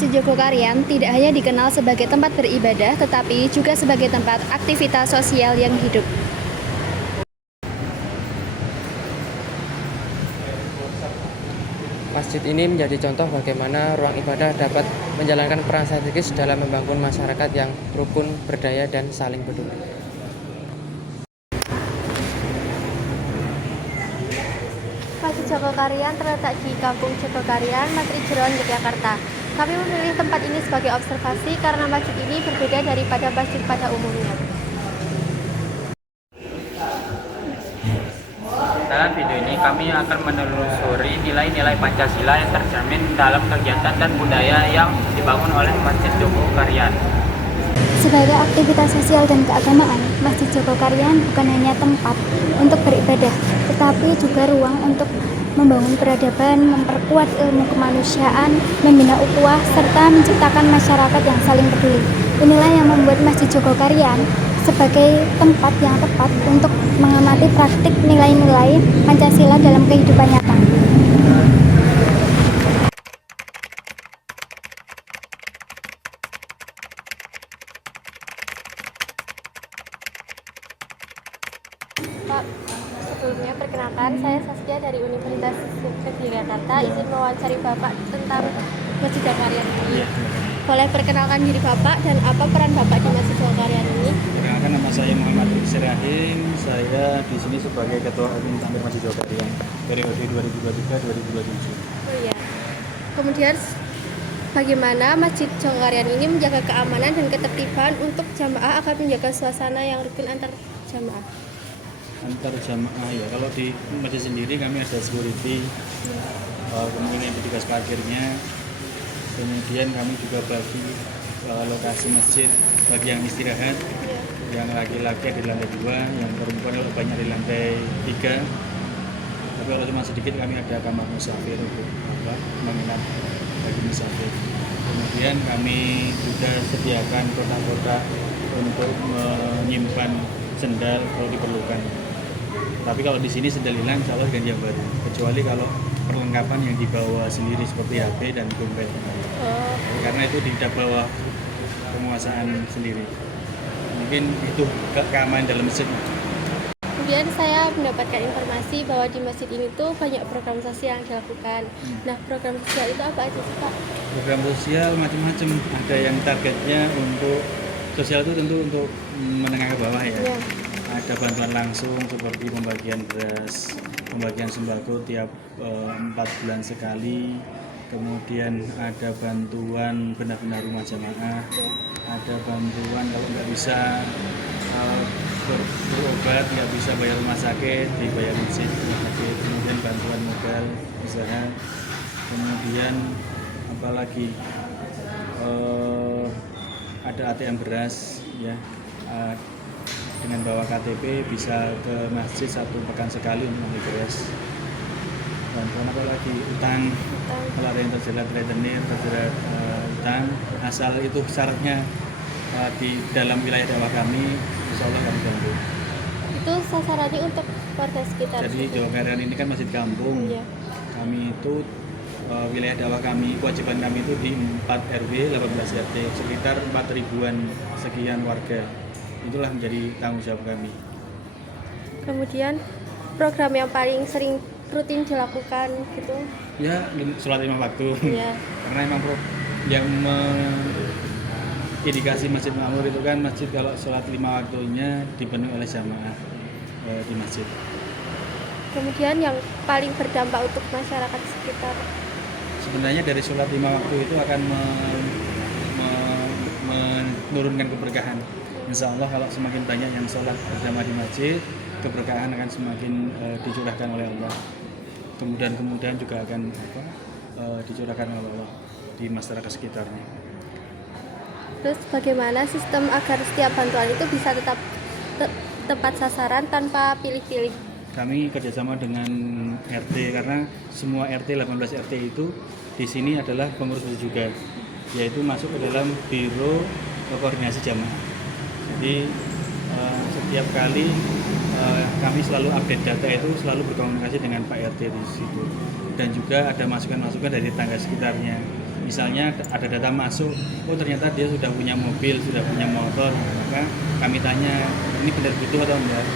Masjid Jogokarian tidak hanya dikenal sebagai tempat beribadah, tetapi juga sebagai tempat aktivitas sosial yang hidup. Masjid ini menjadi contoh bagaimana ruang ibadah dapat menjalankan peran strategis dalam membangun masyarakat yang rukun, berdaya, dan saling peduli. Masjid Jogokarian terletak di Kampung Jogokarian, Masri Jeron, Yogyakarta. Kami memilih tempat ini sebagai observasi karena masjid ini berbeda daripada masjid pada umumnya. Dalam video ini kami akan menelusuri nilai-nilai Pancasila yang tercermin dalam kegiatan dan budaya yang dibangun oleh Masjid Jogokarian. Sebagai aktivitas sosial dan keagamaan, Masjid Jogokarian bukan hanya tempat untuk beribadah, tetapi juga ruang untuk membangun peradaban, memperkuat ilmu kemanusiaan, membina ukhuwah, serta menciptakan masyarakat yang saling peduli. Inilah yang membuat Masjid Jogokarian sebagai tempat yang tepat untuk mengamati praktik nilai-nilai Pancasila dalam kehidupan nyata. Pak, sebelumnya perkenalkan, saya Saskia dari Universitas Negeri Jakarta. Izin mewawancari Bapak tentang Masjid Jogokarian ini. Boleh perkenalkan diri Bapak dan apa peran Bapak di Masjid Jogokarian ini? Perkenalkan, nama saya Muhammad Rahim. Saya di sini sebagai Ketua Umum Tamir Masjid Jogokarian periode 2023-2027. Oh iya. Kemudian bagaimana Masjid Jogokarian ini menjaga keamanan dan ketertiban untuk jamaah agar menjaga suasana yang rukun antar jamaah? Antar jamaah ya, kalau di masjid sendiri kami ada security, kemudian petugas parkirnya, kemudian kami juga bagi lokasi masjid bagi yang istirahat, yang laki-laki di lantai 2, yang perempuan kalau banyak di lantai 3. Tapi kalau cuma sedikit kami ada kamar musafir untuk menginap bagi musafir. Kemudian kami juga sediakan kotak-kotak untuk menyimpan sendal kalau diperlukan. Tapi kalau di sini sendal hilang, insya Allah ganti yang baru. Kecuali kalau perlengkapan yang dibawa sendiri seperti HP dan dompet. Karena itu di bawah penguasaan sendiri. Mungkin itu keamanan dalam masjid. Kemudian saya mendapatkan informasi bahwa di masjid ini tuh banyak program sosial yang dilakukan. Nah, program sosial itu apa aja sih, Pak? Program sosial macam-macam. Ada yang targetnya untuk sosial itu tentu untuk menengah ke bawah ya. Ada bantuan langsung seperti pembagian beras, pembagian sembako tiap 4 bulan sekali. Kemudian ada bantuan benar-benar rumah jamaah. Ada bantuan kalau nggak bisa berobat, nggak bisa bayar rumah sakit, dibayar masjid rumah sakit. Kemudian bantuan modal usaha. Kemudian apalagi ada ATM beras ya. Dengan bawa KTP bisa ke masjid 1 pekan sekali untuk membeli beras. bantuan apalagi utang. Kalau ada yang terjerat rentenir, terjerat utang, asal itu syaratnya di dalam wilayah dakwah kami, insya Allah kami bantu. Itu sasarannya untuk warga sekitar. Jadi Jawa Karyan ini kan masjid kampung. Iya. Kami itu wilayah dakwah kami, kewajiban kami itu di 4 RW 18 RT, sekitar 4 ribuan sekian warga. Itulah menjadi tanggung jawab kami. Kemudian program yang paling sering rutin dilakukan gitu. Ya, sholat 5 waktu. Iya. Karena emang yang indikasi Masjid Makmur itu kan masjid kalau sholat 5 waktunya dipenuhi oleh jamaah di masjid. Kemudian yang paling berdampak untuk masyarakat sekitar. Sebenarnya dari sholat 5 waktu itu akan menurunkan keberkahan. Insya Allah kalau semakin banyak yang sholat berjamaah di masjid, keberkahan akan semakin dicurahkan oleh Allah. Kemudian juga akan dicurahkan oleh Allah di masyarakat sekitarnya. Terus bagaimana sistem agar setiap bantuan itu bisa tetap tepat sasaran tanpa pilih-pilih? Kami kerjasama dengan RT karena semua RT 18 RT itu di sini adalah pengurus masjid juga, yaitu masuk ke dalam biro koordinasi jamaah. Jadi setiap kali kami selalu update data itu selalu berkomunikasi dengan Pak RT di situ, dan juga ada masukan-masukan dari tetangga sekitarnya. Misalnya ada data masuk, oh ternyata dia sudah punya mobil, sudah punya motor, maka kami tanya ini benar butuh atau enggak.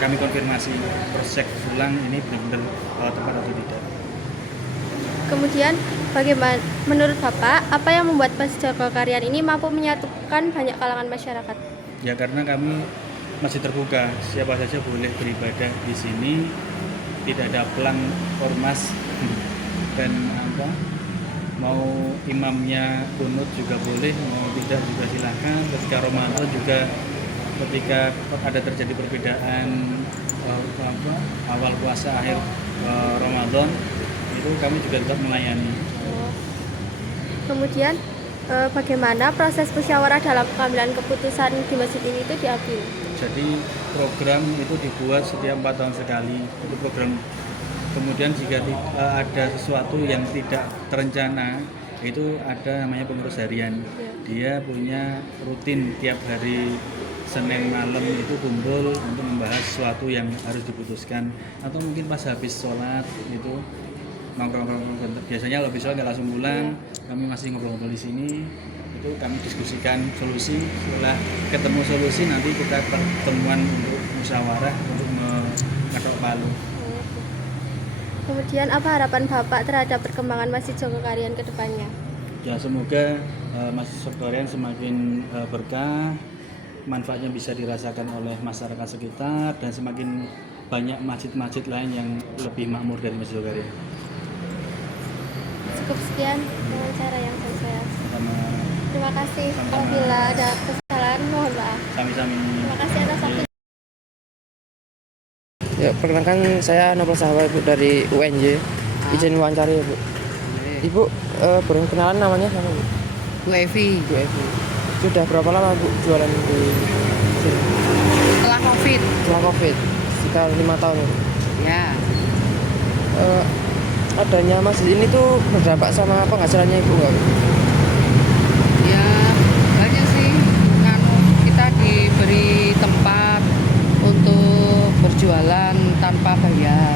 Kami konfirmasi, cross-check ulang ini benar-benar tepat atau tidak. Kemudian bagaimana menurut Bapak, apa yang membuat Masjid Joko Karyan ini mampu menyatukan banyak kalangan masyarakat? Ya karena kami masih terbuka, siapa saja boleh beribadah di sini, tidak ada pelang ormas dan mau imamnya kunut juga boleh, mau tidak juga silakan. Ketika Ramadan juga, ketika ada terjadi perbedaan awal puasa akhir Ramadan, itu kami juga tetap melayani. Kemudian bagaimana proses musyawarah dalam pengambilan keputusan di masjid ini itu diambil? Jadi program itu dibuat setiap 4 tahun sekali. Itu program. Kemudian jika ada sesuatu yang tidak terencana, itu ada namanya pengurus harian. Dia punya rutin tiap hari Senin malam itu kumpul untuk membahas sesuatu yang harus diputuskan, atau mungkin pas habis sholat itu nongkrong-nongkrong. Biasanya lebih sholat nggak langsung pulang, kami masih ngobrol-ngobrol di sini. Itu kami diskusikan solusi. Setelah ketemu solusi, nanti kita pertemuan untuk musyawarah untuk mengetok palu. Kemudian apa harapan Bapak terhadap perkembangan Masjid Joko Karyan ke depannya? Ya semoga Masjid Joko Karyan semakin berkah, manfaatnya bisa dirasakan oleh masyarakat sekitar, dan semakin banyak masjid-masjid lain yang lebih makmur dari Masjid Joko Karyan. Cukup sekian wawancara yang saya. Terima kasih. Sama-sama. Apabila ada kesalahan mohon maaf. Sami-sami. Terima kasih atas waktu. Ya, perkenalkan saya Nopal Sahabat Bu dari UNJ. Izin wawancara ya Bu. Ibu boleh kenalan namanya sama Bu? Bu Evi. Bu Evi. Sudah berapa lama Bu jualan di sini? Setelah COVID. Setelah COVID, sekitar 5 tahun. Ya. Adanya masjid ini tuh berdampak sama penghasilannya Ibu nggak? Ya banyak sih. Kan kita diberi tempat untuk berjualan tanpa bayar.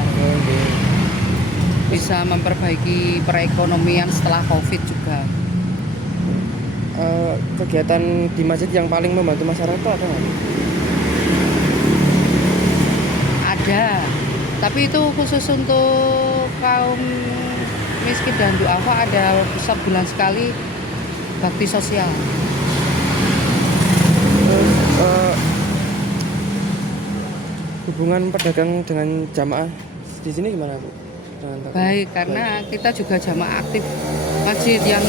Bisa memperbaiki perekonomian setelah COVID juga. Kegiatan di masjid yang paling membantu masyarakat itu apa nggak? Ada. Tapi itu khusus untuk kaum miskin dan duafa, ada sebulan sekali bakti sosial. Hubungan pedagang dengan jamaah di sini gimana Bu? Baik, karena kita juga jamaah aktif masjid yang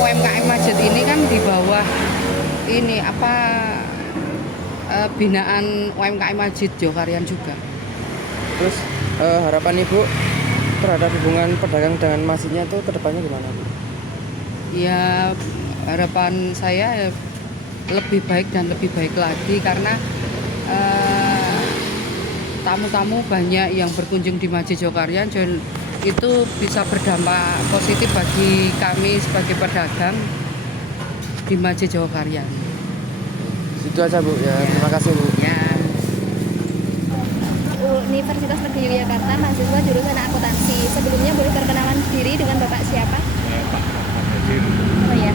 UMKM masjid ini kan di bawah ini binaan UMKM Masjid Joko Karyan juga. Terus harapan Ibu terhadap hubungan pedagang dengan masjidnya itu kedepannya gimana Bu? Ya harapan saya lebih baik dan lebih baik lagi, karena tamu-tamu banyak yang berkunjung di Masjid Jogokaryan, dan itu bisa berdampak positif bagi kami sebagai pedagang di Masjid Jogokaryan. Itu aja Bu ya. Terima kasih Bu. Ya. Universitas Negeri Yogyakarta, mahasiswa jurusan akuntansi. Sebelumnya boleh perkenalan diri dengan Bapak siapa? Pak Ahmad Hadir. Oh ya.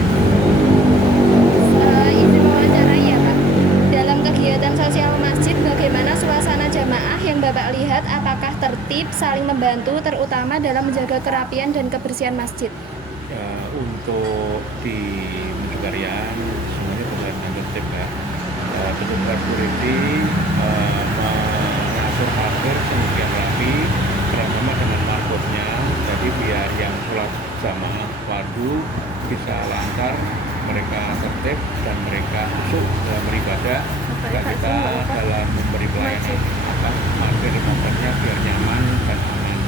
Izin wawancara ya Pak. Dalam kegiatan sosial masjid, bagaimana suasana jamaah yang Bapak lihat? Apakah tertib, saling membantu, terutama dalam menjaga kerapian dan kebersihan masjid? Ya, untuk di Jogokaryan semuanya dengan tertib ya. Petugas security mengatur parkir sedemikian rapi bersama dengan marbotnya, jadi biar yang sholat jamaah fardu bisa lancar, mereka tertib dan mereka khusyuk dalam beribadah. Juga kita dalam memberi pelayanan akan parkir motornya biar nyaman dan aman.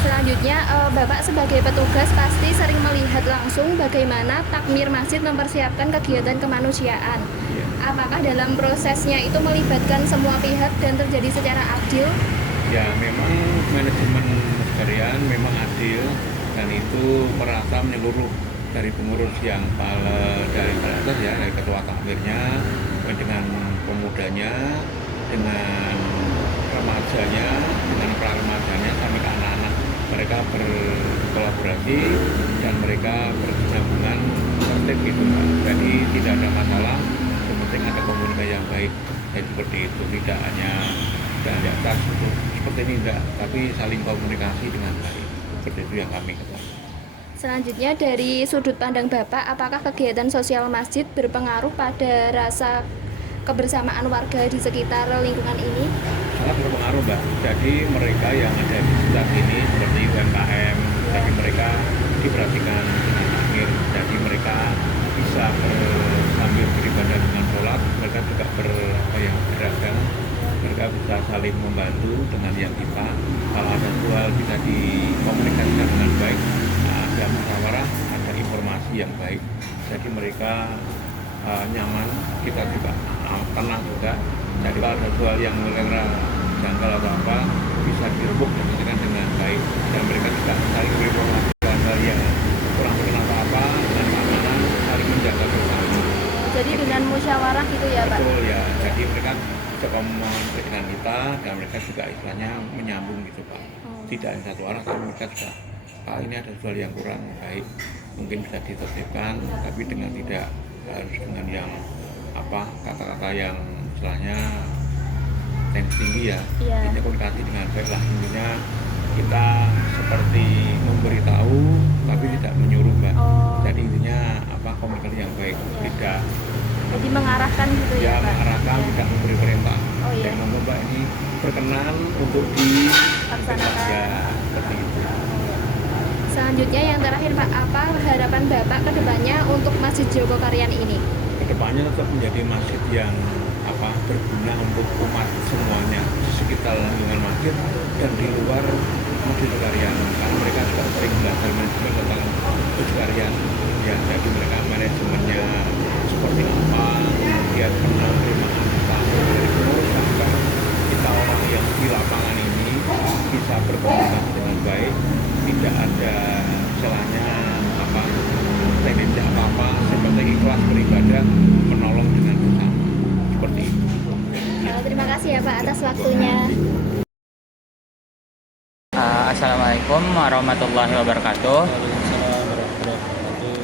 Selanjutnya, Bapak sebagai petugas pasti sering melihat langsung bagaimana takmir masjid mempersiapkan kegiatan kemanusiaan. Ya. Apakah dalam prosesnya itu melibatkan semua pihak dan terjadi secara adil? Ya, memang manajemen sekalian memang adil dan itu merata menyeluruh dari pengurus yang dari atas ya, dari ketua takmirnya dengan pemudanya, dengan remajanya, dengan pra-remajanya sampai ke anak-anak. Mereka berkolaborasi dan mereka berkesinambungan tertib gitu Pak. Jadi tidak ada masalah, yang penting ada komunikasi yang baik. Jadi seperti itu, tidak hanya tas untuk seperti ini enggak, tapi saling komunikasi dengan baik. Seperti itu yang kami ketahui. Selanjutnya, dari sudut pandang Bapak, apakah kegiatan sosial masjid berpengaruh pada rasa kebersamaan warga di sekitar lingkungan ini? Sangat berpengaruh Mbak. Jadi mereka yang ada di sekitar ini seperti UMKM, jadi mereka diperhatikan dengan akhir. Jadi mereka bisa sambil beribadah dengan sholat, mereka juga berdagang. Mereka bisa saling membantu dengan yang kita. Kalau ada jual bisa dikomunikasikan dengan baik. Ada musyawarah, ada informasi yang baik. Jadi mereka nyaman, kita juga tenang juga. Jadi kalau ada jual yang mulai janggal atau apa bisa direbuk dan diselesaikan dengan baik, dan mereka juga saling berinformasi hal yang kurang berkenan apa dan keamanan, saling menjaga bersama. Jadi dengan musyawarah gitu ya Pak? Betul ya, jadi mereka bisa komunikasi dengan kita dan mereka juga istilahnya menyambung gitu Pak. Tidak hanya satu arah, tapi mereka juga ini ada jual yang kurang baik, mungkin bisa ditertibkan, tapi dengan tidak harus dengan yang kata-kata yang istilahnya tinggi ya. Iya. Ini komunikasi dengan baik lah, intinya kita seperti memberitahu tapi tidak menyuruh Mbak. Jadi intinya komunikasi yang baik, tidak Jadi mengarahkan gitu ya Pak? mengarahkan, tidak memberi perintah. Oh iya. Yang ngomong Mbak ini berkenan untuk dilaksanakan ya, seperti itu. Selanjutnya yang terakhir Pak, apa harapan Bapak ke depannya untuk Masjid Jogokaryan ini? Kedepannya tetap menjadi masjid yang berguna untuk umat semuanya di sekitar lingkungan masjid dan di luar Masjid Jogokaryan, karena mereka juga sering belajar manajemen tentang Jogokaryan ya. Jadi mereka manajemennya seperti apa, kemudian penerimaan tamu dari pengurus sampai kita orang yang di lapangan ini bisa berkomunikasi dengan baik, tidak ada celahnya tendensi apa-apa, seperti ikhlas beribadah, menolong dengan bersama, seperti itu. Terima kasih ya Pak atas waktunya. Assalamualaikum warahmatullahi wabarakatuh.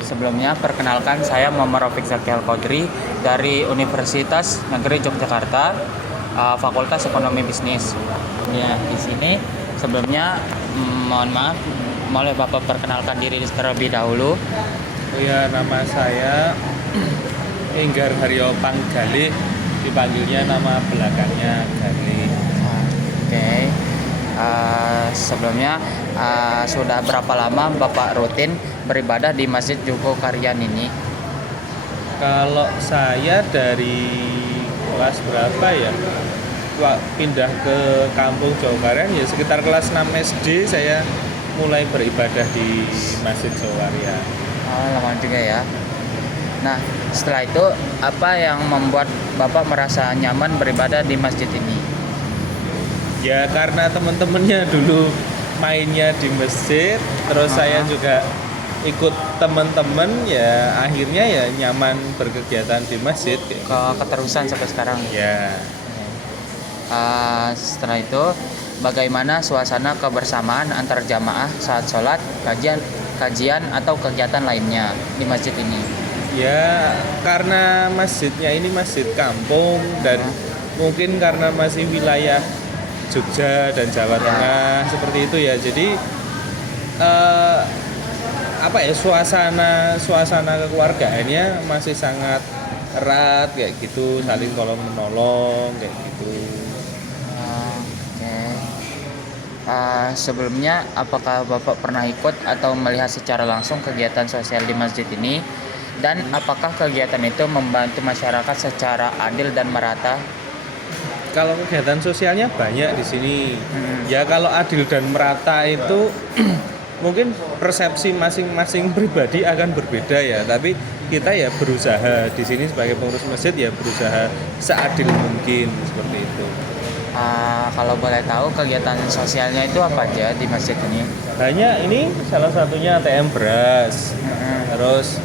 Sebelumnya perkenalkan, saya Muhammad Rafiq Zaki Al-Qadri dari Universitas Negeri Yogyakarta, Fakultas Ekonomi Bisnis. Ya, di sini sebelumnya mohon maaf, boleh Bapak perkenalkan diri terlebih dahulu. Ya, nama saya Enggar Haryo Panggalih, dipanggilnya nama belakangnya Galih. Oke. Sebelumnya sudah berapa lama Bapak rutin beribadah di Masjid Jogokaryan ini? Kalau saya dari kelas berapa ya? Pindah ke kampung Jogokaryan ya sekitar kelas 6 SD saya mulai beribadah di Masjid Jogokaryan. Lama juga ya. Nah, setelah itu apa yang membuat Bapak merasa nyaman beribadah di masjid ini? Ya karena teman-temannya dulu mainnya di masjid, terus saya juga ikut teman-teman, ya akhirnya ya nyaman berkegiatan di masjid kayak gitu. Keterusan sampai sekarang. Ya. Setelah itu, bagaimana suasana kebersamaan antar jamaah saat sholat, kajian atau kegiatan lainnya di masjid ini? Ya karena masjidnya ini masjid kampung dan mungkin karena masih wilayah Jogja dan Jawa Tengah seperti itu ya, jadi apa ya, suasana kekeluargaannya masih sangat erat kayak gitu, saling tolong menolong kayak gitu. Oke. Sebelumnya, apakah Bapak pernah ikut atau melihat secara langsung kegiatan sosial di masjid ini? Dan apakah kegiatan itu membantu masyarakat secara adil dan merata? Kalau kegiatan sosialnya banyak di sini. Ya kalau adil dan merata itu mungkin persepsi masing-masing pribadi akan berbeda ya. Tapi kita ya berusaha di sini sebagai pengurus masjid ya berusaha seadil mungkin seperti itu. Kalau boleh tahu kegiatan sosialnya itu apa aja di masjid ini? Hanya ini salah satunya ATM beras. Terus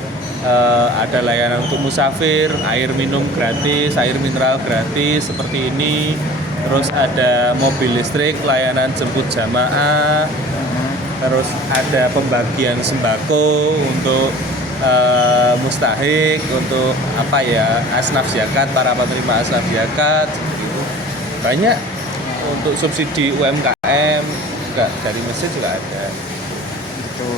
ada layanan untuk musafir, air minum gratis, air mineral gratis seperti ini. Terus ada mobil listrik, layanan jemput jamaah. Terus ada pembagian sembako untuk mustahik, untuk apa ya, asnaf zakat, para penerima asnaf zakat. Banyak untuk subsidi UMKM juga dari masjid juga ada. Gitu.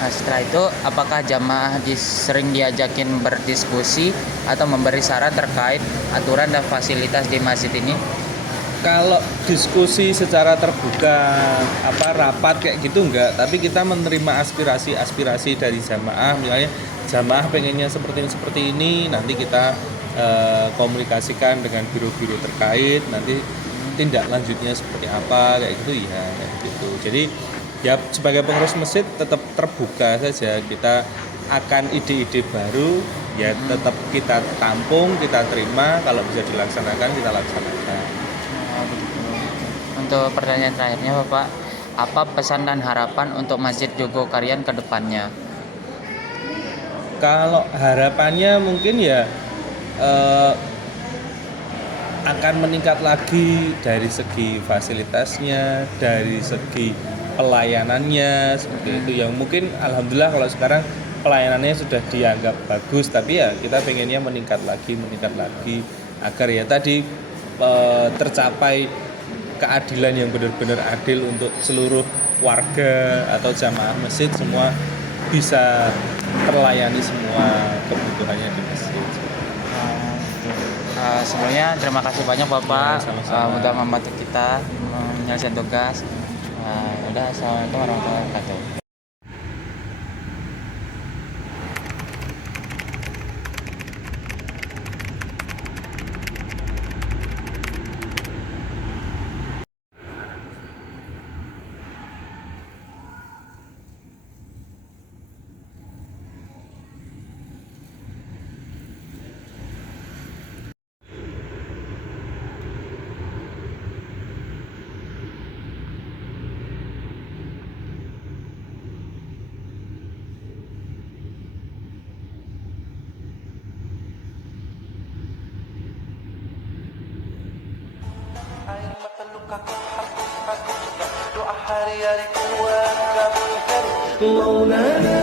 Nah, setelah itu, apakah jamaah sering diajakin berdiskusi atau memberi saran terkait aturan dan fasilitas di masjid ini? Kalau diskusi secara terbuka, rapat kayak gitu enggak, tapi kita menerima aspirasi dari jamaah. Misalnya jamaah pengennya seperti ini, nanti kita komunikasikan dengan biro-biro terkait, nanti tindak lanjutnya seperti apa kayak gitu ya, kayak gitu. Jadi ya sebagai pengurus masjid tetap terbuka saja, kita akan ide-ide baru ya tetap kita tampung, kita terima, kalau bisa dilaksanakan kita laksanakan. Untuk pertanyaan terakhirnya Bapak, apa pesan dan harapan untuk Masjid Jogokarian ke depannya? Kalau harapannya mungkin ya akan meningkat lagi dari segi fasilitasnya, dari segi pelayanannya seperti itu, yang mungkin alhamdulillah kalau sekarang pelayanannya sudah dianggap bagus, tapi ya kita pengennya meningkat lagi agar ya tadi tercapai keadilan yang benar-benar adil untuk seluruh warga atau jamaah masjid, semua bisa terlayani semua kebutuhannya di masjid. Sebelumnya terima kasih banyak Bapak, sudah membantu kita menyelesaikan tugas. Assalamualaikum warahmatullahi wabarakatuh. Air mata lukaku hapus doa hari-hari kuat kabulkan Maulana